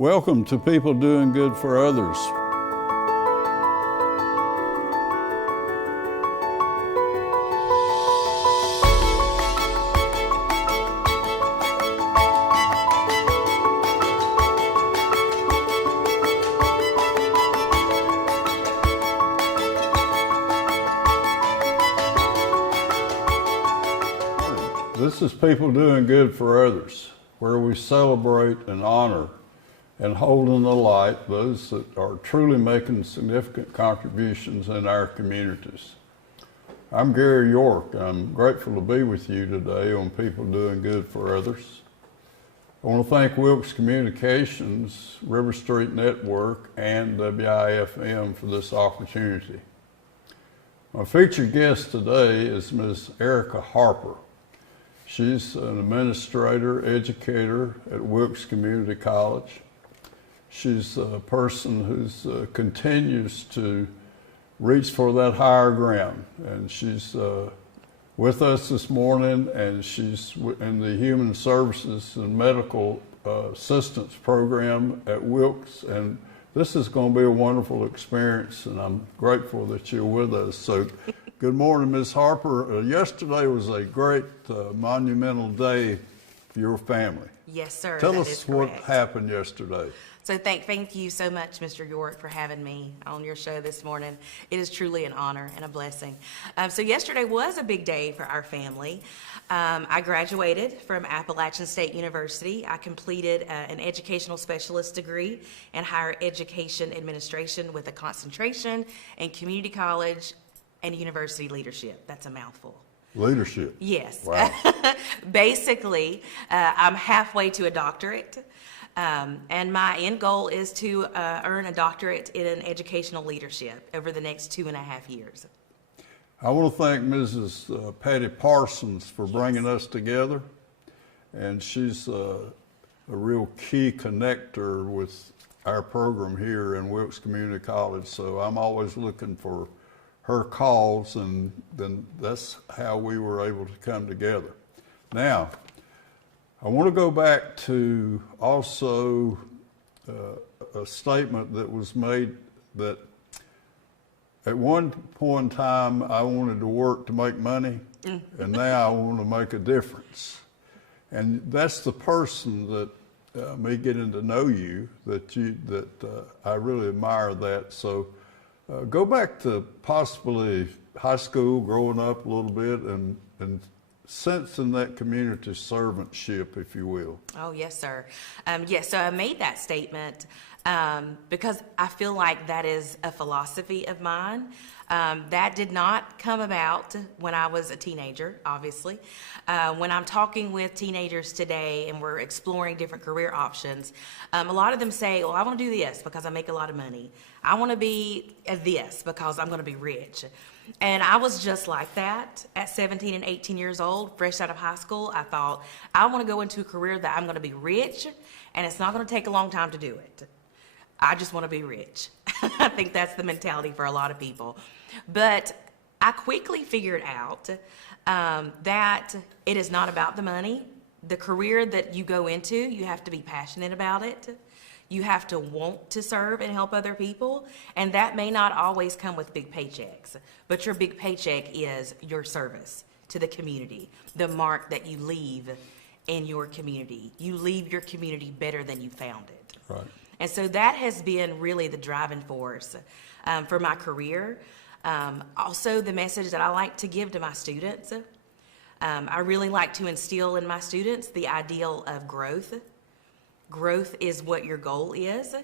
Welcome to People Doing Good for Others. This is People Doing Good for Others, where we celebrate and honor and hold in the light those that are truly making significant contributions in our communities. I'm Gary York, and I'm grateful to be with you today on People Doing Good for Others. I want to thank Wilkes Communications, River Street Network, and WIFM for this opportunity. My featured guest today is Ms. Erica Harper. She's an administrator, educator at Wilkes Community College. She's a person who continues to reach for that higher ground. And she's with us this morning, and she's in the Human Services and Medical Assistance Program at Wilkes. And this is going to be a wonderful experience, and I'm grateful that you're with us. So good morning, Ms. Harper. Yesterday was a great monumental day for your family. Yes, sir. Tell us what happened yesterday. So thank you so much, Mr. York, for having me on your show this morning. It is truly an honor and a blessing. So yesterday was a big day for our family. I graduated from Appalachian State University. I completed an educational specialist degree in higher education administration with a concentration in community college and university leadership. That's a mouthful. Leadership? Yes. Wow. Basically, I'm halfway to a doctorate. And my end goal is to earn a doctorate in educational leadership over the next 2.5 years. I want to thank Mrs. Patty Parsons for bringing us together. And she's a real key connector with our program here in Wilkes Community College. So I'm always looking for her calls, and then that's how we were able to come together. Now, I want to go back to also a statement that was made that at one point in time I wanted to work to make money, and now I want to make a difference. And that's the person that me getting to know you that I really admire that. So go back to possibly high school, growing up a little bit, and sensing that community servantship, if you will. Oh, yes, sir. Yes, so I made that statement because I feel like that is a philosophy of mine. That did not come about when I was a teenager, obviously. When I'm talking with teenagers today and we're exploring different career options, a lot of them say, well, I want to do this because I make a lot of money. I want to be this because I'm going to be rich. And I was just like that at 17 and 18 years old, fresh out of high school. I thought, I want to go into a career that I'm going to be rich, and it's not going to take a long time to do it. I just want to be rich. I think that's the mentality for a lot of people. But I quickly figured out that it is not about the money. The career that you go into, you have to be passionate about it. You have to want to serve and help other people, and that may not always come with big paychecks, but your big paycheck is your service to the community, the mark that you leave in your community. You leave your community better than you found it. Right. And so that has been really the driving force for my career. Also, the message that I like to give to my students. I really like to instill in my students the ideal of growth. Growth is what your goal is.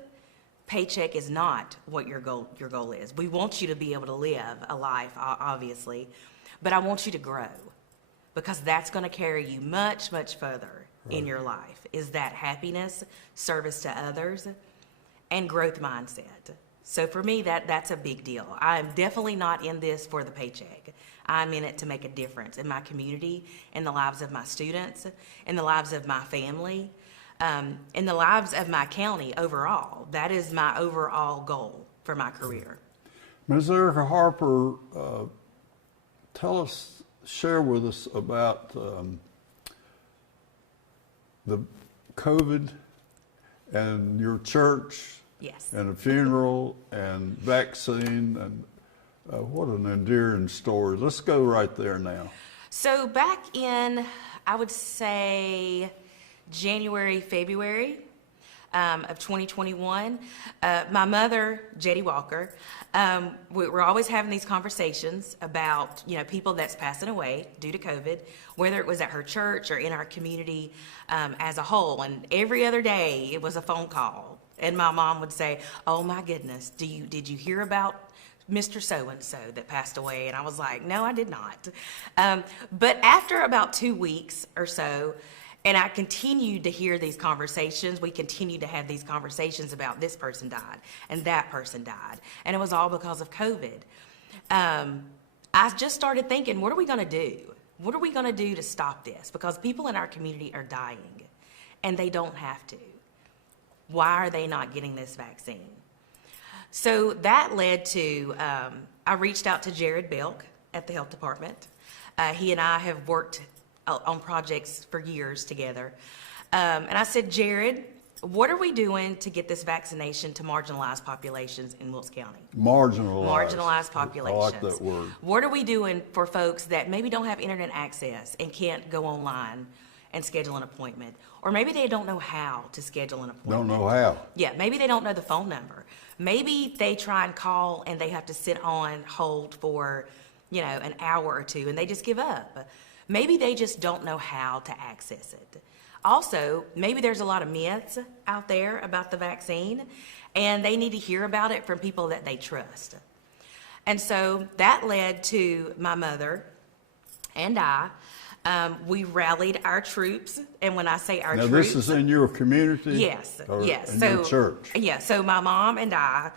Paycheck is not what your goal is. We want you to be able to live a life, obviously, but I want you to grow, because that's going to carry you much, much further in your life, is that happiness, service to others, and growth mindset. So for me, that's a big deal. I'm definitely not in this for the paycheck. I'm in it to make a difference in my community, in the lives of my students, in the lives of my family, in the lives of my county overall. That is my overall goal for my career. Ms. Erica Harper, share with us about the COVID and your church, Yes. and a funeral, and vaccine, and what an endearing story. Let's go right there now. So back in, I would say, January, February of 2021, my mother, Jetty Walker, we're always having these conversations about, people that's passing away due to COVID, whether it was at her church or in our community as a whole. And every other day, it was a phone call. And my mom would say, "Oh my goodness, did you hear about Mr. So-and-so that passed away?" And I was like, "No, I did not." But after about 2 weeks or so, and I continued to hear these conversations, we continued to have these conversations about this person died and that person died. And it was all because of COVID. I just started thinking, what are we going to do? What are we going to do to stop this? Because people in our community are dying and they don't have to. Why are they not getting this vaccine? So that led to, I reached out to Jared Belk at the health department. He and I have worked on projects for years together. And I said, "Jared, what are we doing to get this vaccination to marginalized populations in Wilkes County?" Marginalized populations. I like that word. What are we doing for folks that maybe don't have internet access and can't go online and schedule an appointment? Or maybe they don't know how to schedule an appointment. Don't know how. Yeah, maybe they don't know the phone number. Maybe they try and call and they have to sit on hold for, an hour or two and they just give up. Maybe they just don't know how to access it. Also, maybe there's a lot of myths out there about the vaccine and they need to hear about it from people that they trust. And so that led to my mother and I. We rallied our troops, and when I say our Now, troops... this is in your community? Yes, yes. In your church? Yeah, so my mom and I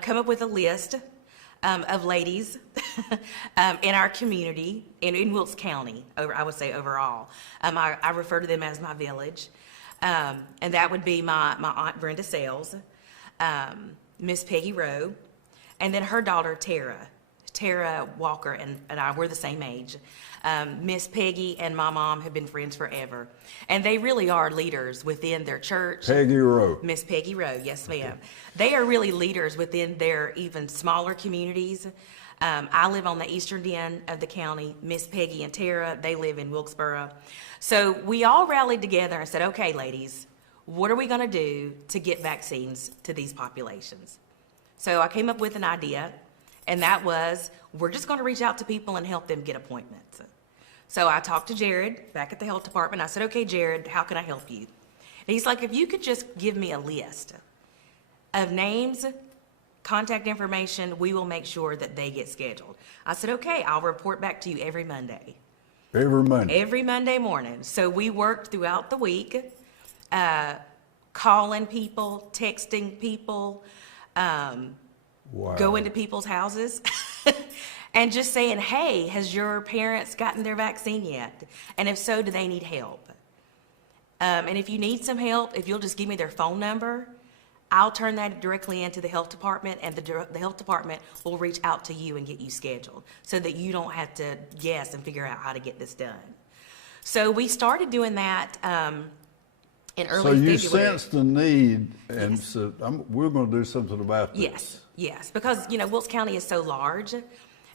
come up with a list of ladies in our community, in Wilkes County, I would say overall. I refer to them as my village, and that would be my Aunt Brenda Sales, Miss Peggy Rowe, and then her daughter Tara Walker, and I, we're the same age. Miss Peggy and my mom have been friends forever. And they really are leaders within their church. Peggy Rowe. Miss Peggy Rowe, yes ma'am. They are really leaders within their even smaller communities. I live on the eastern end of the county. Miss Peggy and Tara, they live in Wilkesboro. So we all rallied together and said, "Okay, ladies, what are we gonna do to get vaccines to these populations?" So I came up with an idea, and that was, we're just gonna reach out to people and help them get appointments. So I talked to Jared back at the health department. I said, "Okay, Jared, how can I help you?" And he's like, "If you could just give me a list of names, contact information, we will make sure that they get scheduled." I said, "Okay, I'll report back to you every Monday." Every Monday? Every Monday morning. So we worked throughout the week, calling people, texting people, Wow. going to people's houses and just saying, "Hey, has your parents gotten their vaccine yet? And if so, do they need help? And if you need some help, if you'll just give me their phone number, I'll turn that directly into the health department, and the health department will reach out to you and get you scheduled so that you don't have to guess and figure out how to get this done." So we started doing that in early February. So you sensed the need and said, we're going to do something about this. Yes, because, Wilkes County is so large,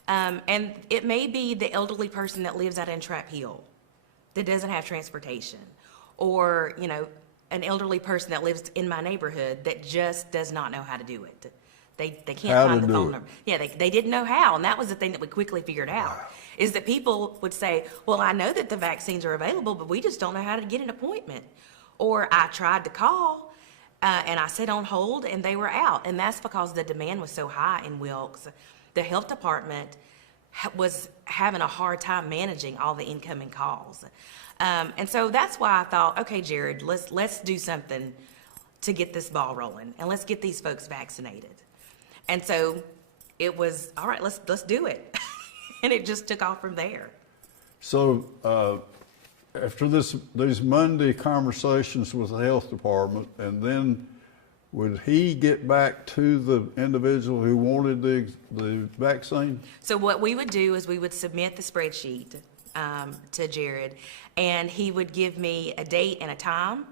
and it may be the elderly person that lives out in Trap Hill that doesn't have transportation, or, an elderly person that lives in my neighborhood that just does not know how to do it. They can't find the phone number. Yeah, they didn't know how, and that was the thing that we quickly figured out, is that people would say, "Well, I know that the vaccines are available, but we just don't know how to get an appointment." Or, "I tried to call, and I sat on hold, and they were out." And that's because the demand was so high in Wilkes. The health department was having a hard time managing all the incoming calls. And so that's why I thought, "Okay, Jared, let's do something to get this ball rolling, and let's get these folks vaccinated." And so it was, all right, let's do it. And it just took off from there. So after these Monday conversations with the health department, and then would he get back to the individual who wanted the vaccine? So what we would do is we would submit the spreadsheet to Jared, and he would give me a date and a time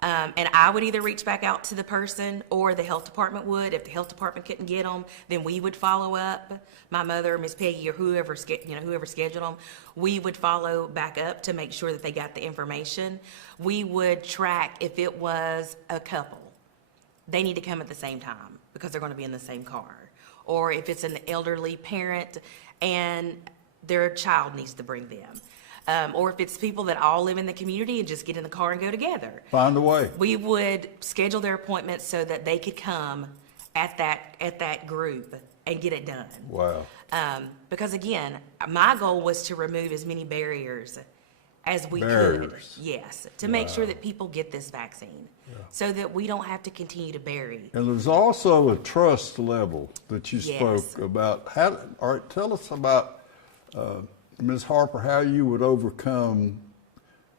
And I would either reach back out to the person or the health department would. If the health department couldn't get them, then we would follow up. My mother, Miss Peggy, or whoever scheduled them, we would follow back up to make sure that they got the information. We would track if it was a couple. They need to come at the same time because they're going to be in the same car. Or if it's an elderly parent and their child needs to bring them. Or if it's people that all live in the community and just get in the car and go together. Find a way. We would schedule their appointments so that they could come at that group and get it done. Wow. Because again, my goal was to remove as many barriers as we could. Barriers. Yes, to make sure that people get this vaccine, so that we don't have to continue to bury. And there's also a trust level that you Yes. spoke about. All right, tell us about, Ms. Harper, how you would overcome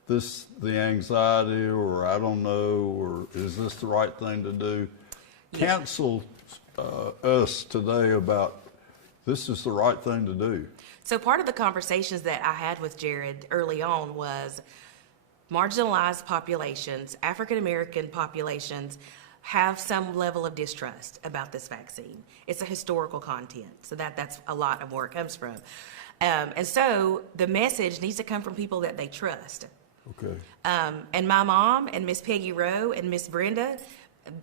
the anxiety, or I don't know, or is this the right thing to do? Counsel us today about this is the right thing to do. So part of the conversations that I had with Jared early on was marginalized populations, African American populations, have some level of distrust about this vaccine. It's a historical content, so that's a lot of where it comes from. And so the message needs to come from people that they trust. Okay. And my mom and Miss Peggy Rowe and Miss Brenda,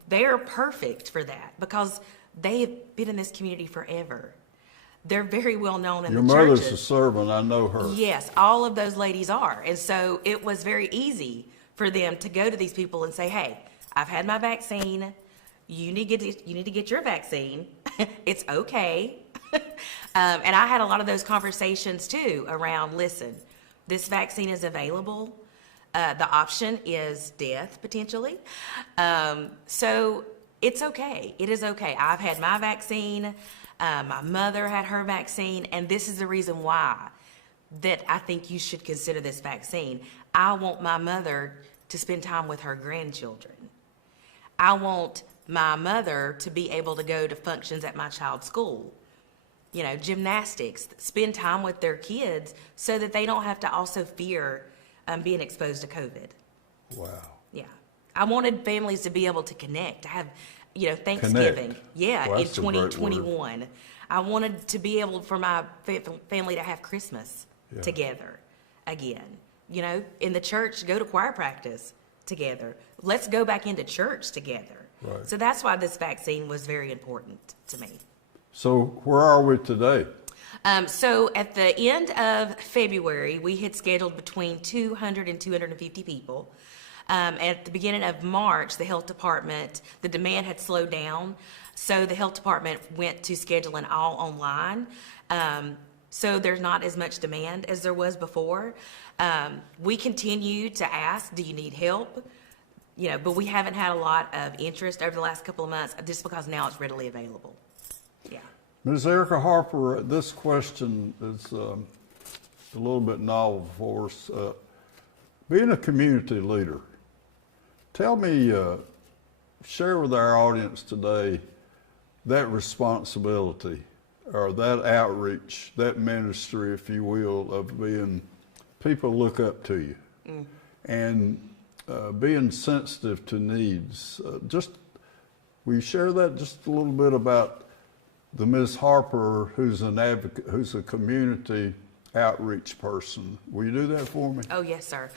they're perfect for that because they have been in this community forever. They're very well known in Your the mother's churches. a servant, I know her. Yes, all of those ladies are. And so it was very easy for them to go to these people and say, hey, I've had my vaccine. You need to get your vaccine. It's okay. And I had a lot of those conversations too around, listen, this vaccine is available. The option is death potentially. So it's okay. It is okay. I've had my vaccine. My mother had her vaccine. And this is the reason why that I think you should consider this vaccine. I want my mother to spend time with her grandchildren. I want my mother to be able to go to functions at my child's school, gymnastics, spend time with their kids so that they don't have to also fear being exposed to COVID. Wow. Yeah. I wanted families to be able to connect, to have, Thanksgiving. Connect. Yeah, Well, in that's a great word. 2021. I wanted to be able for my family to have Christmas together again. In the church, go to choir practice together. Let's go back into church together. Right. So that's why this vaccine was very important to me. So where are we today? So at the end of February, we had scheduled between 200 and 250 people. At the beginning of March, the health department, the demand had slowed down. So the health department went to scheduling all online. So there's not as much demand as there was before. We continue to ask, do you need help? But we haven't had a lot of interest over the last couple of months just because now it's readily available. Yeah. Ms. Erica Harper, this question is a little bit novel for us. Being a community leader, tell me, share with our audience today that responsibility or that outreach, that ministry, if you will, of being, people look up to you and being sensitive to needs. Will you share that just a little bit about the Ms. Harper, who's an advocate, who's a community outreach person? Will you do that for me? Oh, yes, sir.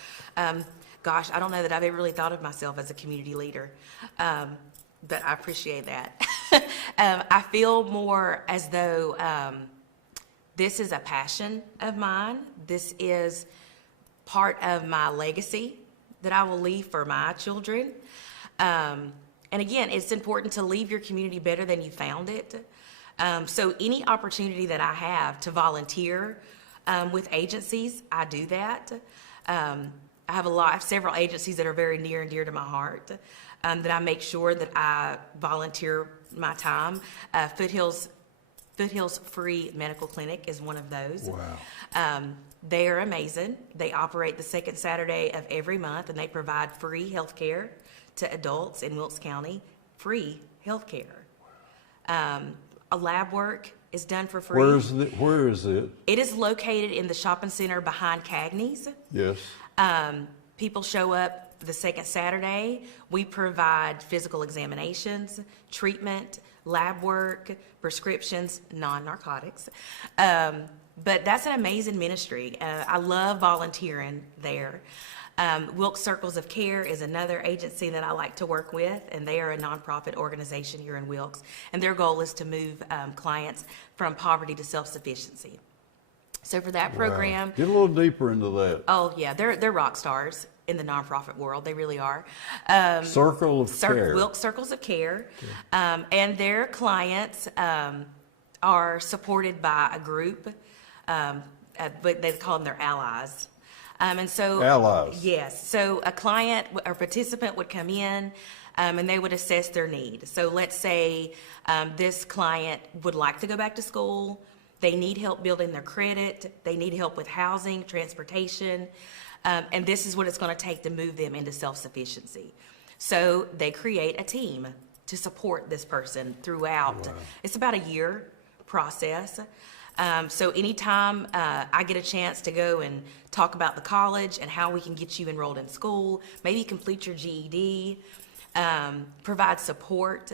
Gosh, I don't know that I've ever really thought of myself as a community leader, but I appreciate that. I feel more as though this is a passion of mine. This is part of my legacy that I will leave for my children. And again, it's important to leave your community better than you found it. So any opportunity that I have to volunteer with agencies, I do that. I have several agencies that are very near and dear to my heart that I make sure that I volunteer my time. Foothills Free Medical Clinic is one of those. Wow. They are amazing. They operate the second Saturday of every month, and they provide free health care to adults in Wilkes County, free health care. A lab work is done for free. Where is it? It is located in the shopping center behind Cagney's. Yes. People show up the second Saturday, we provide physical examinations, treatment, lab work, prescriptions, non-narcotics. But that's an amazing ministry. I love volunteering there. Wilkes Circles of Care is another agency that I like to work with, and they are a nonprofit organization here in Wilkes, and their goal is to move clients from poverty to self-sufficiency. So for that program, wow. Get a little deeper into that. oh yeah, they're rock stars in the nonprofit world. They really are. Circle of Care. Wilkes Circles of Care, and their clients are supported by a group, but they call them their allies. And so, Allies. yes. So a client or participant would come in, and they would assess their need. So let's say this client would like to go back to school. They need help building their credit. They need help with housing, transportation, and this is what it's going to take to move them into self-sufficiency. So they create a team to support this person throughout. Wow. It's about a year process. So anytime I get a chance to go and talk about the college and how we can get you enrolled in school, maybe complete your GED, provide support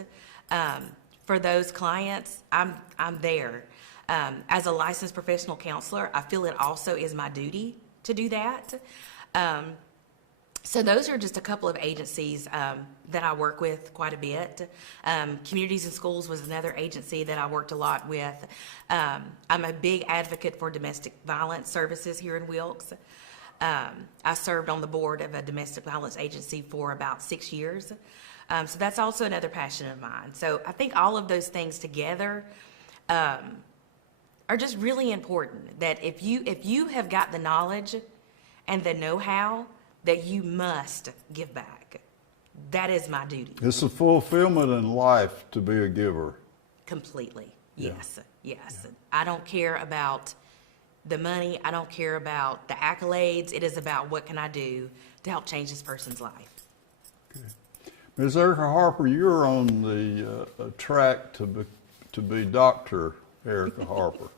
for those clients, I'm there. As a licensed professional counselor, I feel it also is my duty to do that. So those are just a couple of agencies that I work with quite a bit. Communities and Schools was another agency that I worked a lot with. I'm a big advocate for domestic violence services here in Wilkes. I served on the board of a domestic violence agency for about 6 years. So that's also another passion of mine. So I think all of those things together are just really important, that if you have got the knowledge and the know-how, that you must give back. That is my duty. It's a fulfillment in life to be a giver. Completely. Yes. Yeah. Yes. Yeah. I don't care about the money. I don't care about the accolades. It is about what can I do to help change this person's life. Okay. Ms. Erica Harper, you're on the track to be Dr. Erica Harper.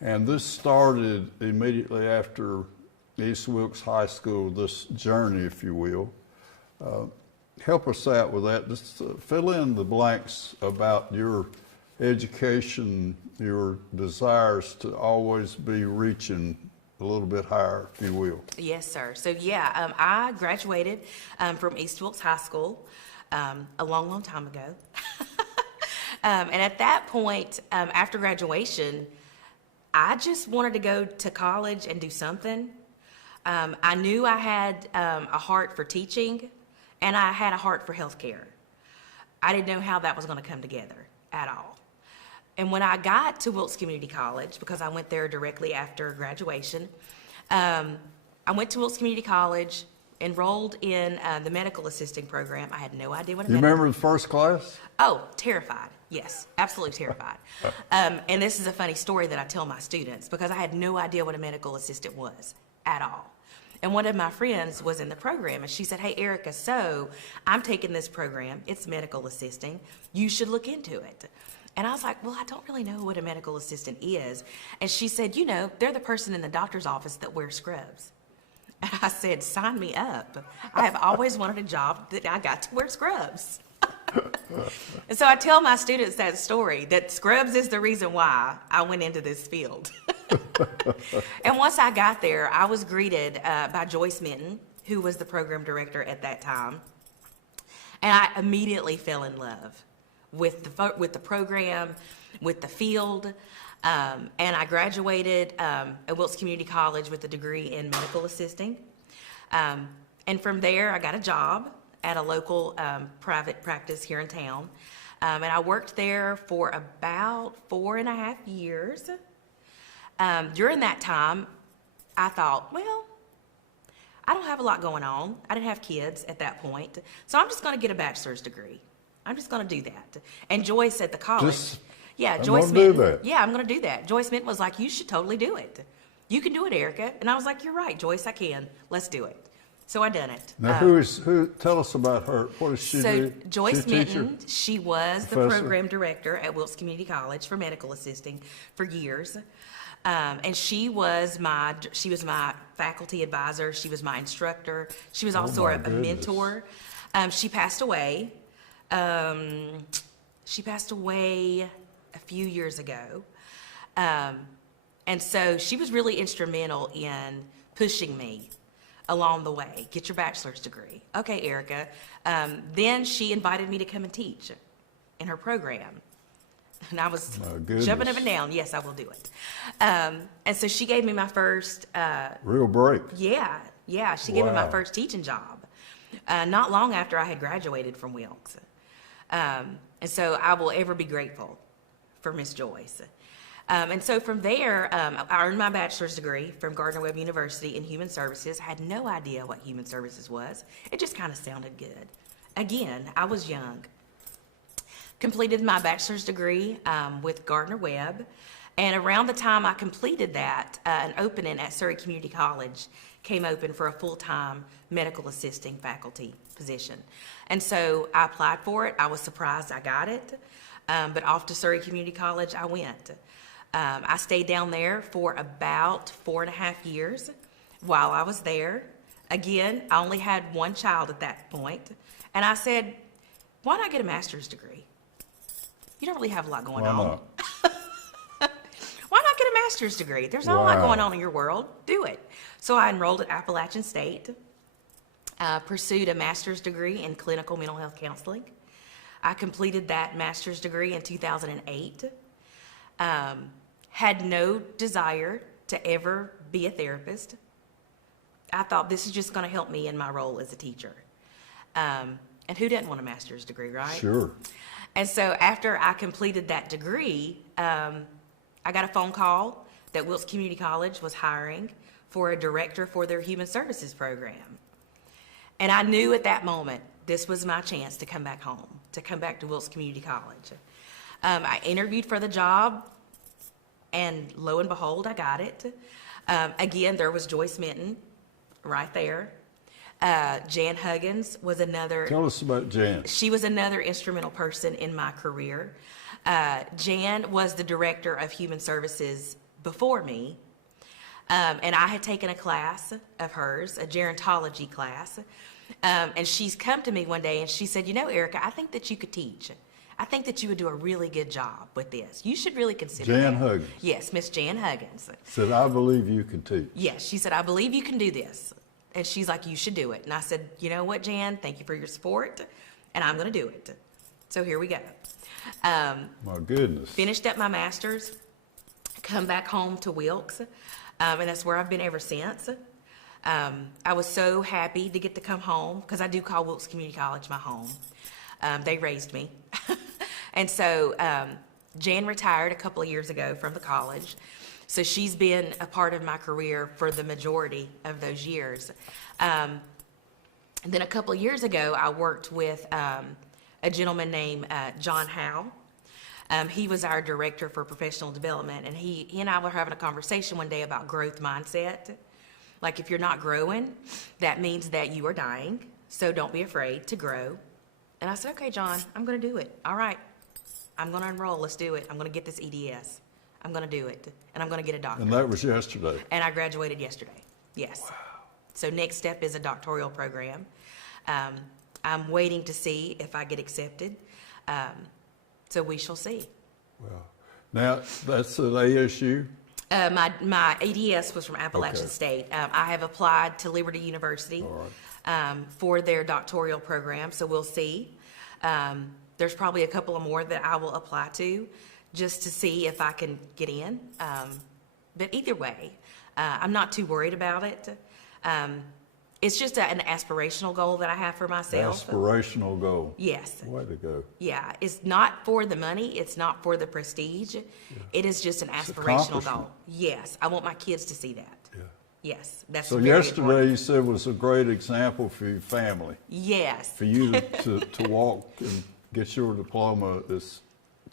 And this started immediately after East Wilkes High School, this journey, if you will. Help us out with that. Just fill in the blanks about your education, your desires to always be reaching a little bit higher, if you will. Yes, sir. So yeah, I graduated from East Wilkes High School a long, long time ago. And at that point, after graduation, I just wanted to go to college and do something. I knew I had a heart for teaching, and I had a heart for healthcare. I didn't know how that was going to come together at all. And when I got to Wilkes Community College, because I went there directly after graduation, I went to Wilkes Community College, enrolled in the medical assisting program. I had no idea what a You remember the first class? Oh, terrified. Yes, absolutely terrified. And this is a funny story that I tell my students, because I had no idea what a medical assistant was at all. And one of my friends was in the program, and she said, "Hey, Erica, so I'm taking this program. It's medical assisting. You should look into it." And I was like, "Well, I don't really know what a medical assistant is." And she said, "You know, they're the person in the doctor's office that wears scrubs." And I said, "Sign me up. I have always wanted a job that I got to wear scrubs." And so I tell my students that story, that scrubs is the reason why I went into this field. And once I got there, I was greeted by Joyce Minton, who was the program director at that time. And I immediately fell in love with the program, with the field. And I graduated at Wilkes Community College with a degree in medical assisting. And from there, I got a job at a local private practice here in town. And I worked there for about 4.5 years. During that time, I thought, well, I don't have a lot going on. I didn't have kids at that point. So I'm just going to get a bachelor's degree. I'm just going to do that. And Joyce at the college. Joyce Minton. Yeah, I'm going to do that. Joyce Minton was like, "You should totally do it. You can do it, Erica." And I was like, "You're right, Joyce, I can. Let's do it." So I done it. Now, tell us about her. What does she do? So Joyce Minton, she was the program director at Wilkes Community College for medical assisting for years. And she was my faculty advisor. She was my instructor. She was also my a goodness. mentor. She passed away. She passed away a few years ago. And so she was really instrumental in pushing me along the way. Get your bachelor's degree. Okay, Erica. Then she invited me to come and teach in her program. And I was jumping up and down. Yes, I will do it. And so she gave me my first... Real break. Yeah. She gave me my Wow. first teaching job. Not long after I had graduated from Wilkes. And so I will ever be grateful for Miss Joyce. And so from there, I earned my bachelor's degree from Gardner-Webb University in Human Services. I had no idea what Human Services was. It just kind of sounded good. Again, I was young. Completed my bachelor's degree with Gardner-Webb. And around the time I completed that, an opening at Surrey Community College came open for a full-time medical assisting faculty position. And so I applied for it. I was surprised I got it. But off to Surrey Community College I went. I stayed down there for about 4.5 years while I was there. Again, I only had one child at that point. And I said, why not get a master's degree? You don't really have a lot going Why on. not? Why not get a master's degree? There's not a lot Wow. going on in your world. Do it. So I enrolled at Appalachian State, pursued a master's degree in clinical mental health counseling. I completed that master's degree in 2008. Had no desire to ever be a therapist. I thought this is just going to help me in my role as a teacher. And who doesn't want a master's degree, right? Sure. And so after I completed that degree, I got a phone call that Wilkes Community College was hiring for a director for their human services program. And I knew at that moment this was my chance to come back home, to come back to Wilkes Community College. I interviewed for the job, and lo and behold, I got it. Again, there was Joyce Minton right there. Jan Huggins was another. Tell us about Jan. She was another instrumental person in my career. Jan was the director of human services before me. And I had taken a class of hers, a gerontology class. And she's come to me one day and she said, you know, Erica, I think that you could teach. I think that you would do a really good job with this. You should really consider Jan that. Huggins. Yes, Miss Jan Huggins. Said, I believe you can teach. Yes, she said, I believe you can do this. And she's like, you should do it. And I said, you know what, Jan, thank you for your support, and I'm going to do it. So here we go. My goodness. Finished up my master's, come back home to Wilkes, and that's where I've been ever since. I was so happy to get to come home, because I do call Wilkes Community College my home. They raised me. And so Jan retired a couple of years ago from the college. So she's been a part of my career for the majority of those years. And then a couple of years ago, I worked with a gentleman named John Howe. He was our director for professional development, and he and I were having a conversation one day about growth mindset. Like, if you're not growing, that means that you are dying, so don't be afraid to grow. And I said, okay, John, I'm going to do it. All right, I'm going to enroll. Let's do it. I'm going to get this EDS. I'm going to do it, and I'm going to get a doctorate. And that was yesterday. And I graduated yesterday, yes. Wow. So next step is a doctoral program. I'm waiting to see if I get accepted, so we shall see. Wow. Now, that's at ASU? My ADS was from Appalachian State. I have applied to Liberty University for their doctoral program, so we'll see. There's probably a couple of more that I will apply to just to see if I can get in. But either way, I'm not too worried about it. It's just an aspirational goal that I have for myself. Aspirational goal. Yes. Way to go. Yeah, it's not for the money, it's not for the prestige. Yeah. It is just an aspirational goal. Yes, I want my kids to see that. Yeah. Yes, that's So very yesterday important. you said was a great example for your family. Yes. For you to walk and get your diploma, this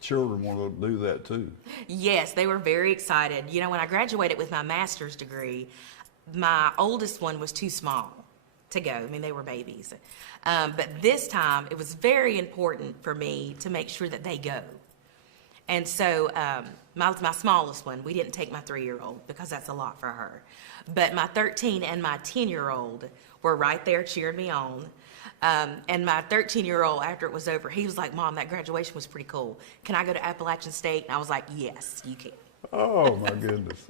children want to do that too. Yes, they were very excited. You know, when I graduated with my master's degree, my oldest one was too small to go. I mean, they were babies. But this time, it was very important for me to make sure that they go. And so my smallest one, we didn't take my 3-year-old because that's a lot for her. But my 13 and my 10-year-old were right there cheering me on. And my 13-year-old, after it was over, he was like, Mom, that graduation was pretty cool. Can I go to Appalachian State? And I was like, yes, you can. Oh, my goodness.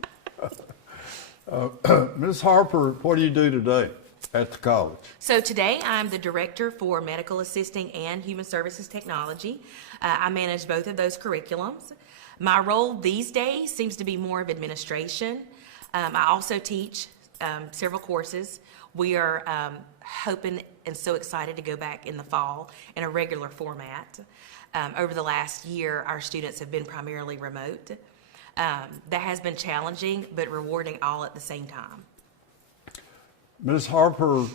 Ms. Harper, what do you do today at the college? So today I'm the director for medical assisting and human services technology. I manage both of those curriculums. My role these days seems to be more of administration. I also teach several courses. We are hoping and so excited to go back in the fall in a regular format. Over the last year, our students have been primarily remote. That has been challenging, but rewarding all at the same time. Ms. Harper,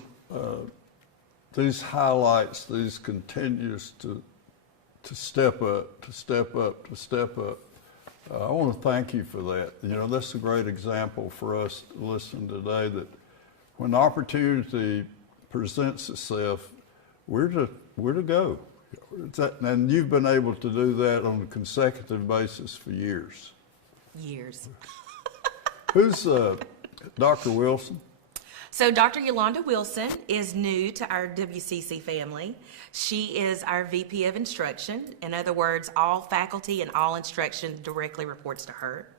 these highlights, these continues to step up, to step up, to step up. I want to thank you for that. You know, that's a great example for us to listen today that when opportunity presents itself, we're to go. And you've been able to do that on a consecutive basis for years. Years. Who's Dr. Wilson? So Dr. Yolanda Wilson is new to our WCC family. She is our VP of Instruction. In other words, all faculty and all instruction directly reports to her.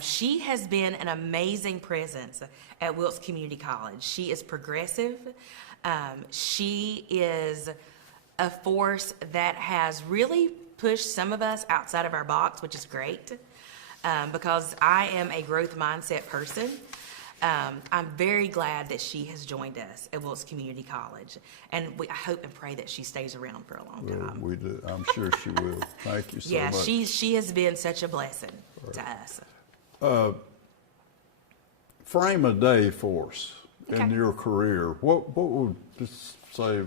She has been an amazing presence at Wilkes Community College. She is progressive. She is a force that has really pushed some of us outside of our box, which is great, because I am a growth mindset person. I'm very glad that she has joined us at Wilkes Community College, and I hope and pray that she stays around for a long time. We do. I'm sure she will. Thank you so much. Yeah, she has been such a blessing to us. Frame a day for us in Okay. your career. What would, just say,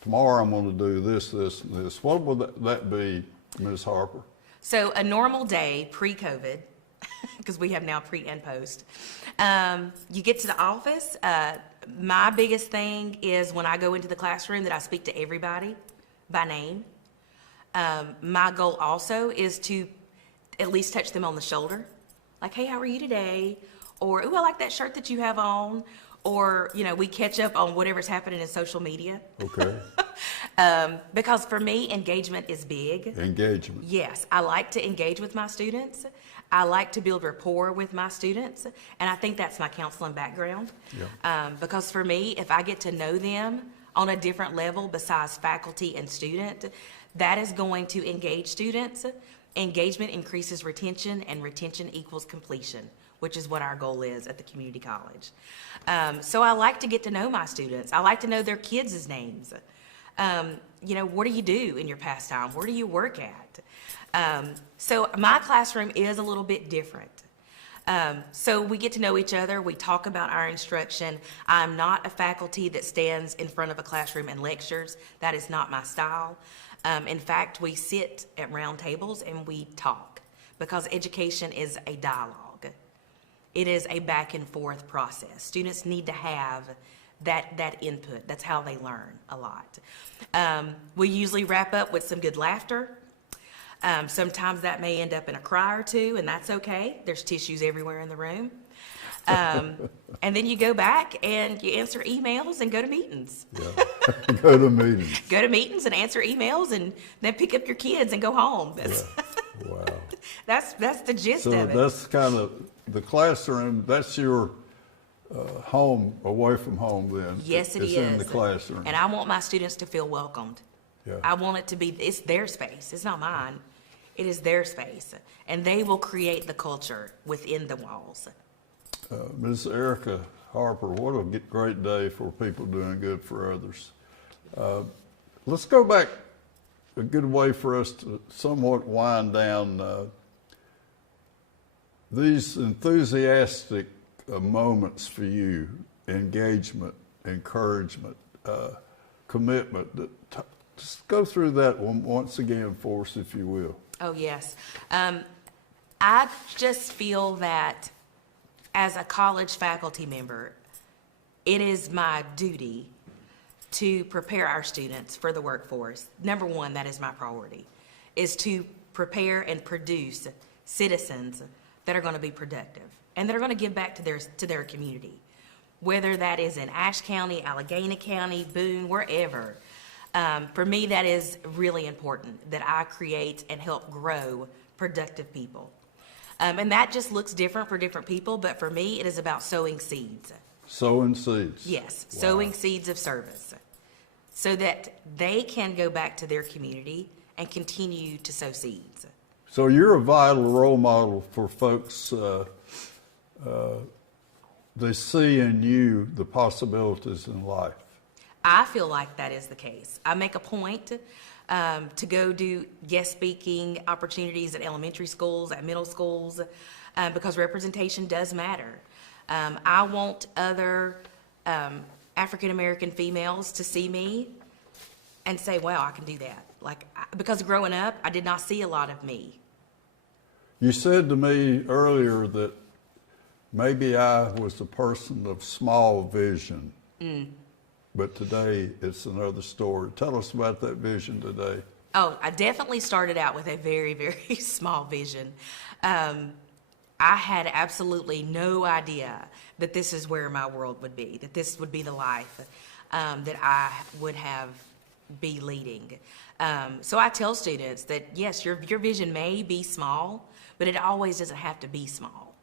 tomorrow I'm going to do this, this, and this. What would that be, Ms. Harper? So a normal day pre-COVID, because we have now pre and post, you get to the office. My biggest thing is when I go into the classroom that I speak to everybody by name. My goal also is to at least touch them on the shoulder. Like, hey, how are you today? Or, ooh, I like that shirt that you have on. Or, you know, we catch up on whatever's happening in social media. Okay. Because for me, engagement is big. Engagement. Yes, I like to engage with my students. I like to build rapport with my students. And I think that's my counseling background. Yeah. Because for me, if I get to know them on a different level besides faculty and student, that is going to engage students. Engagement increases retention, and retention equals completion, which is what our goal is at the community college. So I like to get to know my students. I like to know their kids' names. You know, what do you do in your pastime? Where do you work at? So my classroom is a little bit different. So we get to know each other. We talk about our instruction. I'm not a faculty that stands in front of a classroom and lectures. That is not my style. In fact, we sit at round tables and we talk because education is a dialogue. It is a back and forth process. Students need to have that input. That's how they learn a lot. We usually wrap up with some good laughter. Sometimes that may end up in a cry or two, and that's okay. There's tissues everywhere in the room. And then you go back and you answer emails and go to meetings. Yeah. Go to meetings. Go to meetings and answer emails and then pick up your kids and go home. Yeah. Wow. That's the gist So of it. that's kind of the classroom. That's your home away from home then. Yes, it it's is. in the classroom. And I want my students to feel welcomed. Yeah. I want it to be, it's their space. It's not mine. It is their space. And they will create the culture within the walls. Ms. Erica Harper, what a great day for people doing good for others. Let's go back a good way for us to somewhat wind down these enthusiastic moments for you, engagement, encouragement, commitment. Just go through that one once again for us, if you will. Oh, yes. I just feel that as a college faculty member, it is my duty to prepare our students for the workforce. Number one, that is my priority, is to prepare and produce citizens that are going to be productive and that are going to give back to their community, whether that is in Ashe County, Allegheny County, Boone, wherever. For me, that is really important, that I create and help grow productive people. And that just looks different for different people, but for me, it is about sowing seeds. Sowing seeds. Yes, Wow. sowing seeds of service so that they can go back to their community and continue to sow seeds. So you're a vital role model for folks. They see in you the possibilities in life. I feel like that is the case. I make a point to go do guest speaking opportunities at elementary schools, at middle schools, because representation does matter. I want other African American females to see me and say, wow, I can do that. Because growing up, I did not see a lot of me. You said to me earlier that maybe I was a person of small vision, but today it's another story. Tell us about that vision today. Oh, I definitely started out with a very, very small vision. I had absolutely no idea that this is where my world would be, that this would be the life that I would be leading. So I tell students that, yes, your vision may be small, but it always doesn't have to be small.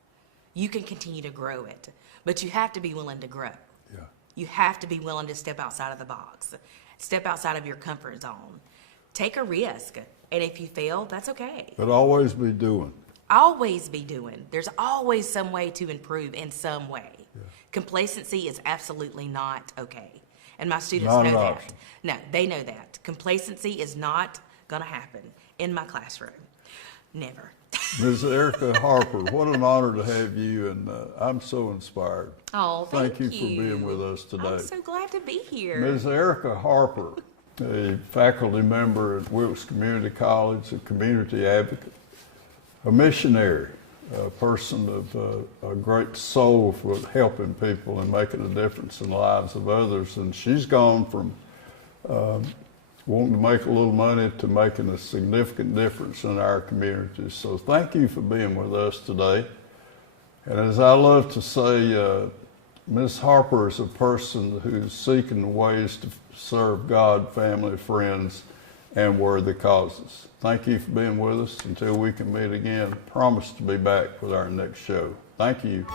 You can continue to grow it, but you have to be willing to grow. Yeah. You have to be willing to step outside of the box, step outside of your comfort zone, take a risk, and if you fail, that's okay. But always be doing. Always be doing. There's always some way to improve in some way. Yeah. Complacency is absolutely not okay. And my students know that. Option. No, they know that. Complacency is not going to happen in my classroom. Never. Ms. Erica Harper, what an honor to have you, and I'm so inspired. Oh, thank you. Thank you for being with us today. I'm so glad to be here. Ms. Erica Harper, a faculty member at Wilkes Community College, a community advocate, a missionary, a person of a great soul for helping people and making a difference in the lives of others. And she's gone from wanting to make a little money to making a significant difference in our community. So thank you for being with us today. And as I love to say, Ms. Harper is a person who's seeking ways to serve God, family, friends, and worthy causes. Thank you for being with us. Until we can meet again, promise to be back with our next show. Thank you.